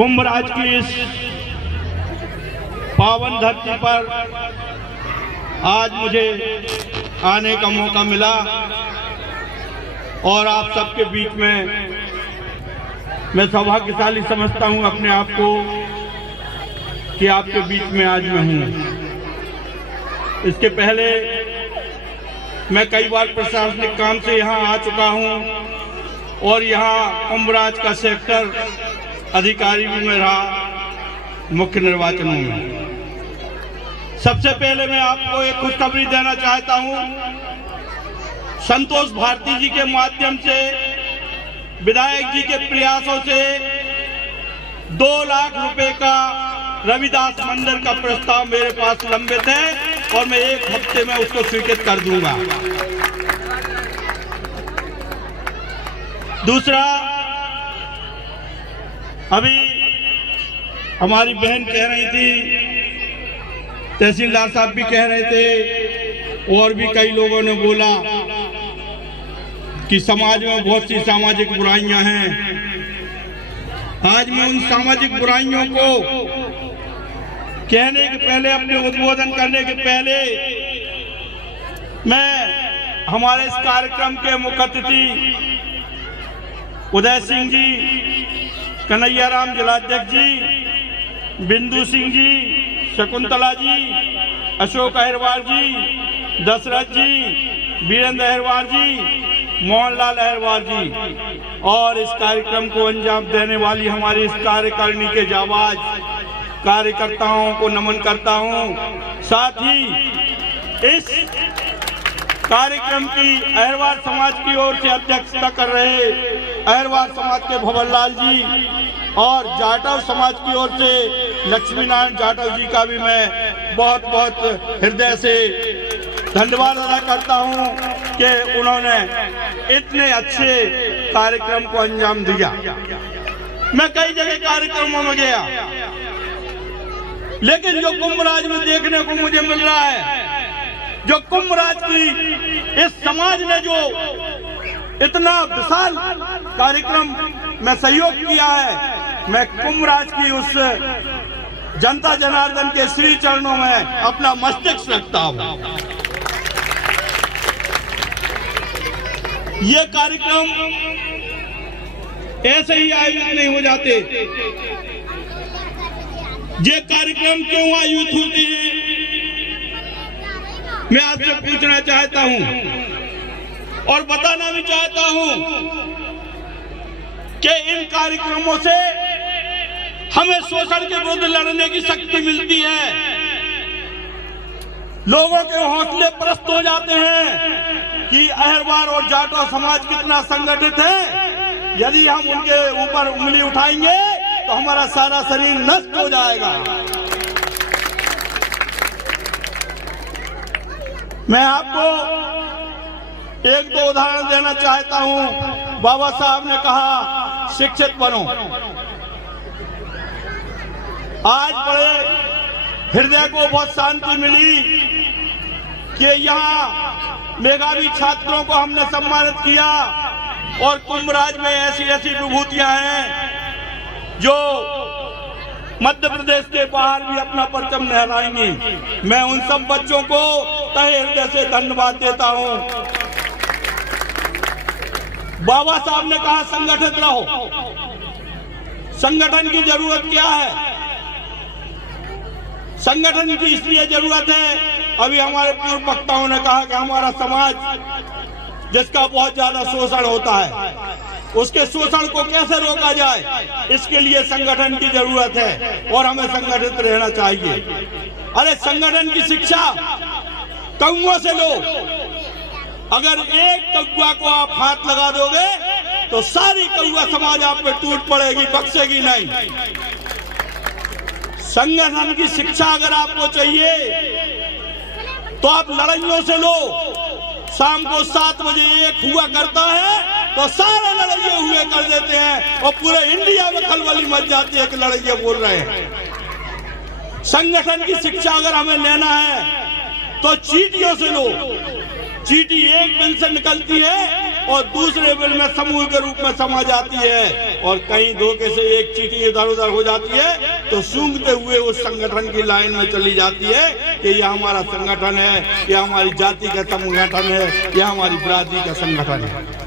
कुंभ राज की इस पावन धरती पर आज मुझे आने का मौका मिला और आप सबके बीच में मैं सौभाग्यशाली समझता हूं अपने आप को कि आपके बीच में आज मैं हूं। इसके पहले मैं कई बार प्रशासनिक काम से यहां आ चुका हूं और यहां कुंभ राज का सेक्टर अधिकारी भी मैं रहा मुख्य निर्वाचनों में। सबसे पहले मैं आपको एक खुशखबरी देना चाहता हूं। संतोष भारती जी के माध्यम से विधायक जी के प्रयासों से 2 लाख रुपए का रविदास मंदिर का प्रस्ताव मेरे पास लंबित है और मैं 1 हफ्ते में उसको स्वीकृत कर दूंगा। दूसरा, अभी हमारी बहन कह रही थी, तहसीलदार साहब भी कह रहे थे और भी कई लोगों ने बोला कि समाज में बहुत सी सामाजिक बुराइयां हैं। आज मैं उन सामाजिक बुराइयों को कहने के पहले, अपने उद्बोधन करने के पहले, मैं हमारे इस कार्यक्रम के मुख्य अतिथि उदय सिंह जी, कन्हैया राम जिलाध्यक्ष जी, बिंदु सिंह जी, शकुंतला जी, अशोक अहिरवार जी, दशरथ जी, वीरेंद्र अहिरवार जी, मोहनलाल अहिरवार जी और इस कार्यक्रम को अंजाम देने वाली हमारी इस कार्यकारिणी के जाबाज कार्यकर्ताओं को नमन करता हूं। साथ ही इस कार्यक्रम की अहिरवार समाज की ओर से अध्यक्षता कर रहे अहिरवार समाज के भंवरलाल जी और जाटव समाज की ओर से लक्ष्मी नारायण जाटव जी का भी मैं बहुत बहुत हृदय से धन्यवाद अदा करता हूं कि उन्होंने इतने अच्छे कार्यक्रम को अंजाम दिया। मैं कई जगह कार्यक्रमों में गया, लेकिन जो कुंभ राज में देखने को मुझे मिल रहा है, जो कुंभ राज की इस समाज ने जो इतना विशाल कार्यक्रम में सहयोग किया है, मैं कुंभ राज की उस जनता जनार्दन के श्री चरणों में अपना मस्तक रखता हूं। ये कार्यक्रम ऐसे ही आयोजित नहीं हो जाते। ये कार्यक्रम क्यों आयोजित होते हैं, मैं आपसे पूछना चाहता हूं और बताना भी चाहता हूं कि इन कार्यक्रमों से हमें शोषण के विरुद्ध लड़ने की शक्ति मिलती है। लोगों के हौसले प्रस्त हो जाते हैं कि अहिरवार और जाटव समाज कितना संगठित है। यदि हम उनके ऊपर उंगली उठाएंगे तो हमारा सारा शरीर नष्ट हो जाएगा। मैं आपको 1-2 उदाहरण देना चाहता हूं। बाबा साहब ने कहा शिक्षित बनो। आज बड़े हृदय को बहुत शांति मिली कि यहाँ मेधावी छात्रों को हमने सम्मानित किया और कुंभ राज में ऐसी ऐसी विभूतियां हैं जो मध्य प्रदेश के बाहर भी अपना परचम लहराएंगी। मैं उन सब बच्चों को तहे हृदय से धन्यवाद देता हूं। बाबा साहब ने कहा संगठित रहो। संगठन की जरूरत क्या है? संगठन की इसलिए जरूरत है, अभी हमारे पूर्व वक्ताओं ने कहा कि हमारा समाज जिसका बहुत ज्यादा शोषण होता है, उसके शोषण को कैसे रोका जाए, इसके लिए संगठन की जरूरत है और हमें संगठित रहना चाहिए। अरे संगठन की शिक्षा कौओं से लो। अगर एक कौआ को आप हाथ लगा दोगे तो सारी कौआ समाज आप पे टूट पड़ेगी, बख्शेगी नहीं। संगठन की शिक्षा अगर आपको चाहिए तो आप लड़ाइयों से लो। शाम को 7 बजे एक हुआ करता है तो सारे लड़ाइये हुए कर देते हैं और पूरे इंडिया में खलबली मच जाती है कि लड़ाइये बोल रहे हैं। संगठन की शिक्षा अगर हमें लेना है तो चीटियों से लो। चीटी एक दिन से निकलती है और दूसरे बिल में समूह के रूप में समा जाती है और कहीं धोखे से एक चीटी इधर उधर हो जाती है तो सूंघते हुए उस संगठन की लाइन में चली जाती है कि यह हमारा संगठन है, यह हमारी जाति का संगठन है, यह हमारी बिरादरी का संगठन है।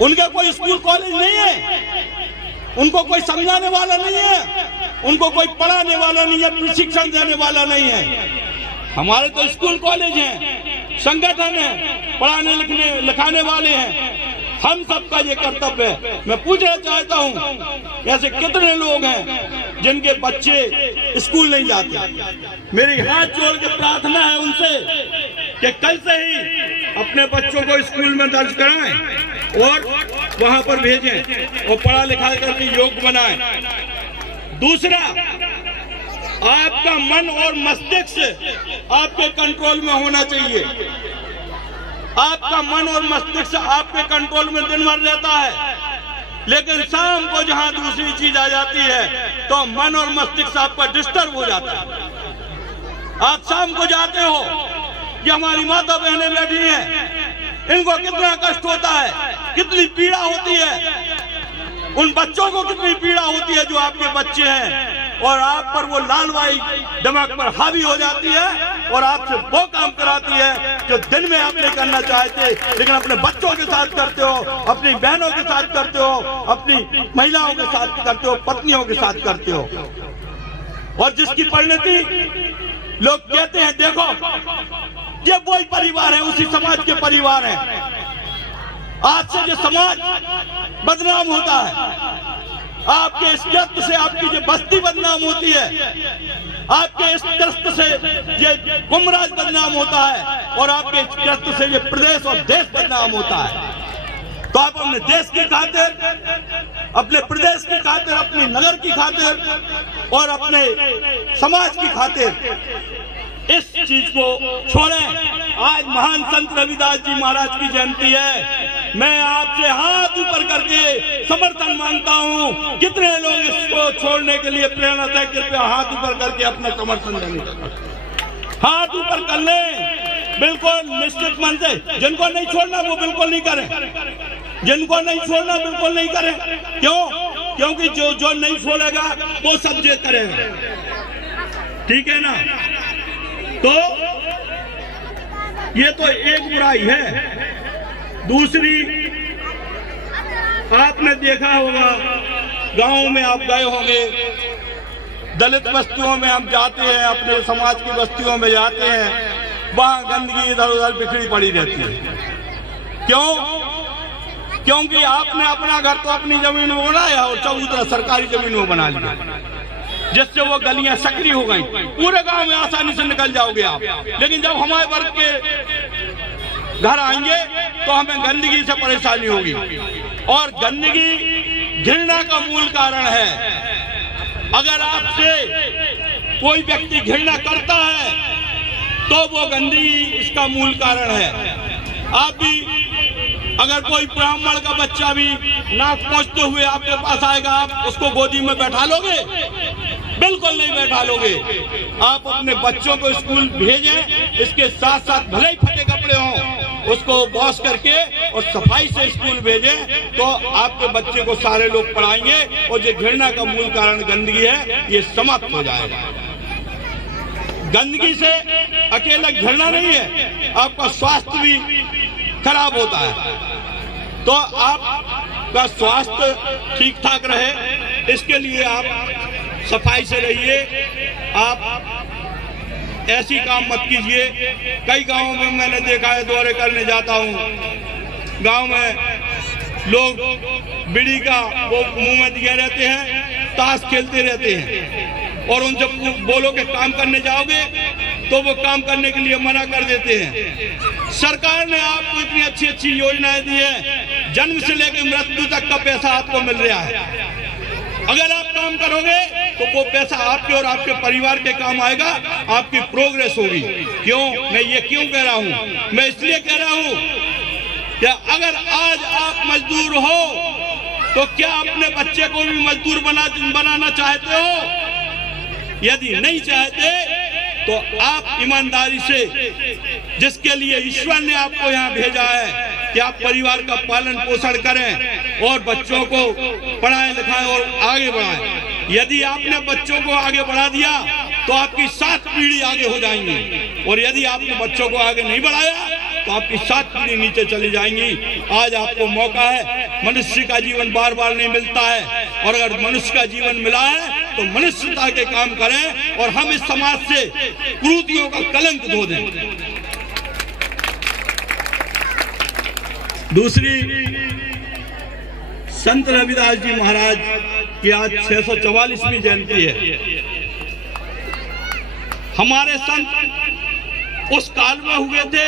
उनका कोई स्कूल कॉलेज नहीं है, उनको कोई समझाने वाला नहीं है, उनको कोई पढ़ाने वाला नहीं है, प्रशिक्षण देने वाला नहीं है। हमारे तो स्कूल कॉलेज हैं, संगठन है, पढ़ाने लिखाने वाले हैं। हम सबका ये कर्तव्य है। मैं पूछना चाहता हूँ ऐसे कितने लोग हैं जिनके बच्चे स्कूल नहीं जाते। मेरी हाथ जोड़ के प्रार्थना है उनसे कि कल से ही अपने बच्चों को स्कूल में दर्ज कराएं और वहां पर भेजें और पढ़ा लिखा करके योग्य बनाएं। दूसरा, आपका मन और मस्तिष्क आपके कंट्रोल में होना चाहिए। आपका मन और मस्तिष्क आपके कंट्रोल में दिन भर रहता है, लेकिन शाम को जहां दूसरी चीज आ जाती है तो मन और मस्तिष्क आपका डिस्टर्ब हो जाता है। आप शाम को जाते हो कि हमारी माता बहनें बैठी हैं, इनको कितना कष्ट होता है, कितनी पीड़ा होती है, उन बच्चों को कितनी पीड़ा होती है जो आपके बच्चे हैं, और आप पर वो लालवाई दिमाग पर हावी हो जाती है और आपसे वो काम कराती है जो दिन में आप नहीं करना चाहते लेकिन अपने बच्चों के साथ करते हो, अपनी बहनों के साथ करते हो, अपनी महिलाओं के साथ करते हो, पत्नियों के साथ करते हो। और जिसकी परिणति लोग कहते हैं देखो ये वही परिवार है, उसी समाज के परिवार हैं। आज से जो समाज बदनाम होता है, आपके इस त्रस्त से आपकी जो बस्ती बदनाम होती है, आपके इस त्रस्त से ये गुमराज बदनाम होता है और आपके इस त्रस्त से ये प्रदेश और देश बदनाम होता है। तो आप अपने देश की खातिर, अपने प्रदेश की खातिर, अपनी नगर की खातिर और अपने समाज की खातिर इस चीज को छोड़ें। आज महान संत रविदास जी महाराज की जयंती है। मैं आपसे हाथ ऊपर करके समर्थन मांगता हूं। कितने लोग इसको छोड़ने के लिए प्रेरणा दें, कृपया हाथ ऊपर करके अपना समर्थन देने, हाथ ऊपर कर लें। बिल्कुल निश्चित मन से, जिनको नहीं छोड़ना वो बिल्कुल नहीं करें, जिनको नहीं छोड़ना बिल्कुल नहीं करें। क्यों? क्योंकि जो नहीं छोड़ेगा वो सब जे करेगा। ठीक है ना? तो ये तो एक बुराई है। दूसरी, आपने देखा होगा गांव में आप गए होंगे, दलित बस्तियों में हम जाते हैं, अपने समाज की बस्तियों में जाते हैं, वहां गंदगी इधर उधर बिखरी पड़ी रहती है। क्यों? क्योंकि आपने अपना घर तो अपनी जमीन में बनाया और चबूतरा सरकारी जमीन में बना लिया, जिससे वो गलियां सकरी हो गई। पूरे गांव में आसानी से निकल जाओगे आप, लेकिन जब हमारे वर्ग के घर आएंगे तो हमें गंदगी से परेशानी होगी। और गंदगी घृणा का मूल कारण है। अगर आपसे कोई व्यक्ति घृणा करता है तो वो गंदगी इसका मूल कारण है। आप भी, अगर कोई ब्राह्मण का बच्चा भी नाक पोंछते हुए आपके पास आएगा, आप उसको गोदी में बैठा लोगे? बिल्कुल नहीं बैठा लोगे। आप अपने बच्चों को स्कूल भेजें, इसके साथ साथ भले ही फटे कपड़े हों, उसको वॉश करके और सफाई से स्कूल भेजें, तो आपके बच्चे को सारे लोग पढ़ाएंगे और जो घृणा का मूल कारण गंदगी है ये समाप्त हो जाएगा। गंदगी से अकेला घृणा नहीं है, आपका स्वास्थ्य भी खराब होता है। तो आपका स्वास्थ्य ठीक ठाक रहे, इसके लिए आप सफाई से रहिए। आप ऐसी काम मत कीजिए। कई गांवों में मैंने देखा है, दौरे करने जाता हूं, गांव में लोग बीड़ी का वो मुंह में दिए रहते हैं, ताश खेलते रहते हैं, और उन जब बोलो कि काम करने जाओगे तो वो काम करने के लिए मना कर देते हैं। सरकार ने आपको इतनी अच्छी अच्छी योजनाएं दी है, जन्म से लेकर मृत्यु तक का पैसा आपको मिल रहा है। अगर आप काम करोगे तो वो पैसा आपके और आपके परिवार के काम आएगा, आपकी प्रोग्रेस होगी। क्यों? मैं ये क्यों कह रहा हूँ? मैं इसलिए कह रहा हूँ कि अगर आज आप मजदूर हो तो क्या अपने बच्चे को भी मजदूर बनाना चाहते हो? यदि नहीं चाहते तो आप ईमानदारी से, जिसके लिए ईश्वर ने आपको यहाँ भेजा है, कि आप परिवार का पालन पोषण करें और बच्चों को पढ़ाएं लिखाएं और आगे बढ़ाएं। यदि आपने बच्चों को आगे बढ़ा दिया तो आपकी 7 पीढ़ी आगे हो जाएंगी, और यदि आपने बच्चों को आगे नहीं बढ़ाया तो आपकी 7 पीढ़ी नीचे चली जाएंगी। आज आपको मौका है, मनुष्य का जीवन बार बार नहीं मिलता है, और अगर मनुष्य का जीवन मिला है तो मनुष्यता के काम करें और हम इस समाज से कुरीतियों का कलंक धो दें। दूसरी, संत रविदास जी महाराज की आज 644वीं जयंती है। हमारे संत उस काल में हुए थे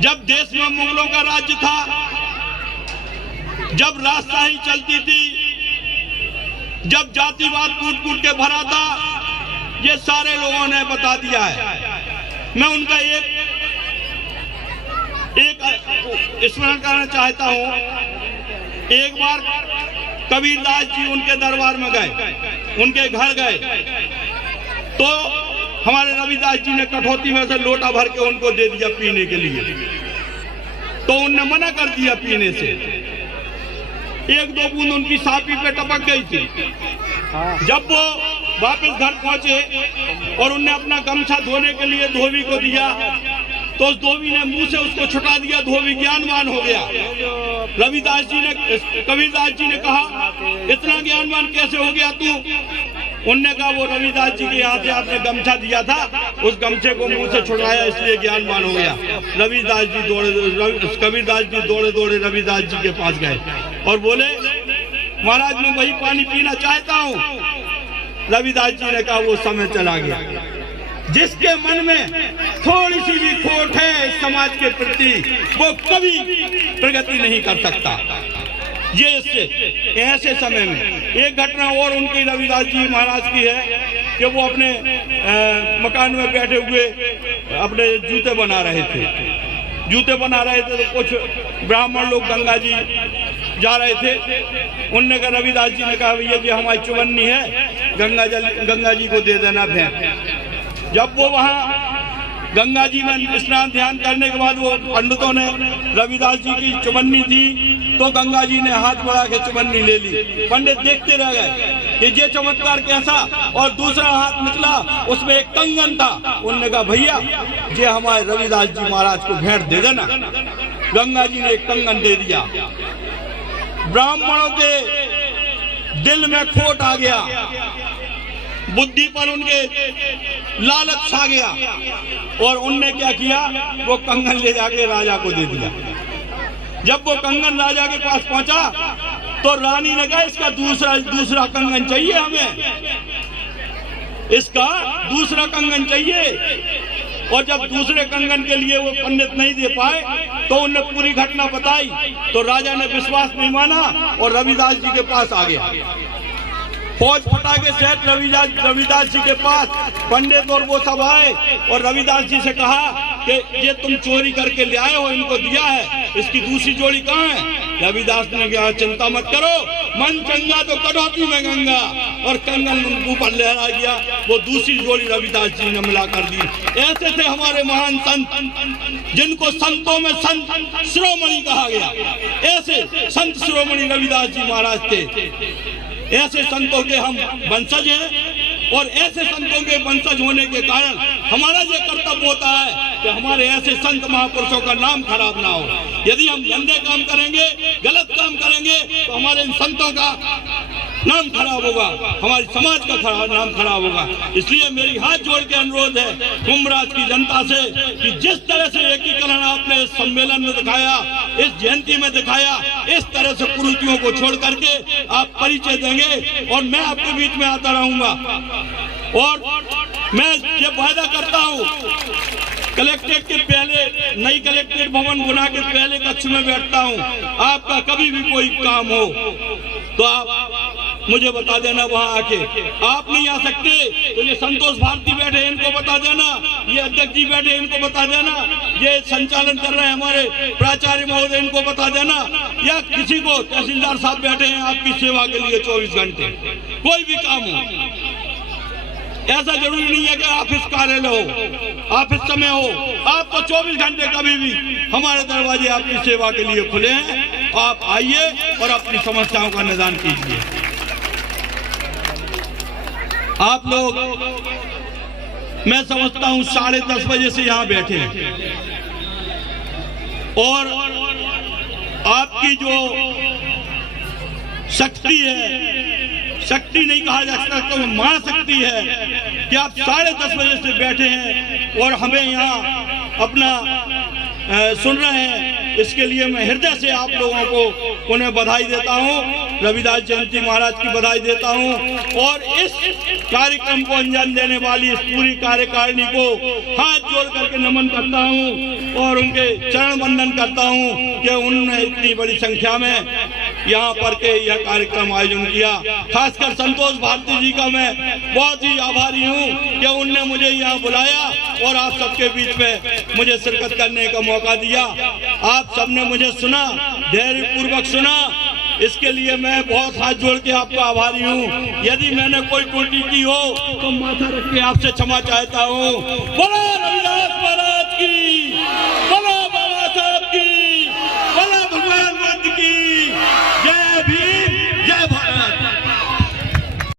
जब देश में मुगलों का राज्य था, जब राजशाही चलती थी, जब जातिवाद कूट कूट के भरा था। ये सारे लोगों ने बता दिया है। मैं उनका एक स्मरण करना चाहता हूं। एक बार कबीरदास जी उनके दरबार में गए, उनके घर गए, तो हमारे रविदास जी ने कठौती में से लोटा भर के उनको दे दिया पीने के लिए, तो उनने मना कर दिया पीने से। 1-2 बूंद उनकी सापी पे टपक गई थी। जब वो वापस घर पहुंचे और उनने अपना गमछा धोने के लिए धोबी को दिया, तो उस धोबी ने मुंह से उसको छुटा दिया। धोबी ज्ञानवान हो गया। कबीरदास जी ने कहा, इतना ज्ञानवान कैसे हो गया तू? उनने कहा, वो रविदास जी के यहाँ से आपने गमछा दिया था, उस गमछे को मुंह से छुड़ाया, इसलिए ज्ञानवान हो गया। कबीरदास जी दौड़े दौड़े रविदास जी के पास गए और बोले, महाराज मैं वही पानी पीना चाहता हूँ। रविदास जी ने कहा, वो समय चला गया। जिसके मन में थोड़ी सी भी खोट है इस समाज के प्रति, वो कभी प्रगति नहीं कर सकता। ये इससे ऐसे समय में एक घटना और उनकी रविदास जी महाराज की है कि वो अपने मकान में बैठे हुए अपने जूते बना रहे थे। तो कुछ ब्राह्मण लोग गंगा जी जा रहे थे। उनने कहा, रविदास जी ने कहा, भैया जी हमारी चुबन्नी है, गंगा जी को दे देना फेंक। जब वो वहाँ गंगा जी में स्नान ध्यान करने के बाद वो पंडितों ने रविदास जी की चुबन्नी थी, तो गंगा जी ने हाथ बढ़ा के चुबन्नी ले ली। पंडित देखते रह गए कि ये चमत्कार कैसा, और दूसरा हाथ निकला, उसमें एक कंगन था। उन्होंने कहा, भैया ये हमारे रविदास जी महाराज को भेंट दे देना। गंगा जी ने एक कंगन दे दिया। ब्राह्मणों के दिल में खोट आ गया, बुद्धि पर उनके लालच छा गया, और उनने क्या किया, वो कंगन ले जाके राजा को दे दिया। जब वो कंगन राजा के पास पहुंचा तो रानी ने कहा, इसका दूसरा कंगन चाहिए हमें, इसका दूसरा कंगन चाहिए। और जब दूसरे कंगन के लिए वो पंडित नहीं दे पाए तो उनने पूरी घटना बताई, तो राजा ने विश्वास नहीं माना और रविदास जी के पास आ गया। फौज फटाके सहित रविदास जी के पास पंडित और वो सब आए और रविदास जी से कहा कि ये तुम चोरी करके ले आए हो, इनको दिया है, इसकी दूसरी जोड़ी कहाँ है? रविदास ने कहा, चिंता मत करो, मन चंगा तो कटौती में गंगा, और कंगन ऊपर लहरा गया। वो दूसरी जोड़ी रविदास जी ने मिला कर दी। ऐसे थे हमारे महान संत, जिनको संतों में संत शिरोमणि कहा गया। ऐसे संत शिरोमणि रविदास जी महाराज थे। ऐसे संतों के हम वंशज हैं, और ऐसे संतों के वंशज होने के कारण हमारा ये कर्तव्य होता है कि हमारे ऐसे संत महापुरुषों का नाम खराब ना हो। यदि हम गंदे काम करेंगे, गलत काम करेंगे, तो हमारे इन संतों का नाम खराब होगा, हमारे समाज का नाम खराब होगा। इसलिए मेरी हाथ जोड़ के अनुरोध है कुंभ राज की जनता से कि जिस तरह से एकीकरण आपने इस सम्मेलन में दिखाया, इस जयंती में दिखाया, इस तरह से कुरीतियों को छोड़ करके आप परिचय देंगे और मैं आपके बीच में आता रहूंगा। और मैं ये वादा करता हूँ, कलेक्ट्रेट के पहले, नई कलेक्ट्रेट भवन गुना के पहले कक्ष में बैठता हूँ। आपका कभी भी कोई काम हो तो आप मुझे बता देना, वहाँ आके। आप नहीं आ सकते तो ये संतोष भारती बैठे, इनको बता देना, ये अध्यक्ष जी बैठे, इनको बता देना, ये संचालन कर रहे हैं हमारे प्राचार्य महोदय, इनको बता देना, या किसी को, तहसीलदार साहब बैठे हैं आपकी सेवा के लिए 24 घंटे, कोई भी काम हो। ऐसा जरूरी नहीं है कि ऑफिस कार्यालय हो, ऑफिस समय हो, आप तो 24 घंटे कभी भी हमारे दरवाजे आपकी सेवा के लिए खुले हैं। आप आइए और अपनी समस्याओं का निदान कीजिए। आप लोग, मैं समझता हूं 10:30 बजे से यहां बैठे हैं और आपकी जो शक्ति है, शक्ति नहीं कहा जा सकता तो महाशक्ति है कि आप 10:30 बजे से बैठे हैं और हमें यहाँ अपना सुन रहे हैं। इसके लिए मैं हृदय से आप लोगों को उन्हें बधाई देता हूँ, रविदास जयंती महाराज की बधाई देता हूँ और इस कार्यक्रम को अंजाम देने वाली इस पूरी कार्यकारिणी को हाथ जोड़ करके नमन करता हूँ और उनके चरण वंदन करता हूँ कि उन्होंने इतनी बड़ी संख्या में यहाँ पर के यह कार्यक्रम आयोजन किया। खासकर संतोष भारती जी का मैं बहुत ही आभारी हूँ कि उनने मुझे यहाँ बुलाया और आप सबके बीच में मुझे शिरकत करने का मौका दिया। आप सबने मुझे सुना, धैर्य पूर्वक सुना, इसके लिए मैं बहुत हाथ जोड़ के आपका आभारी हूँ। यदि मैंने कोई त्रुटि की हो तो माथा रख के आपसे क्षमा चाहता हूँ। बोलो रविदास महाराज की, बोलो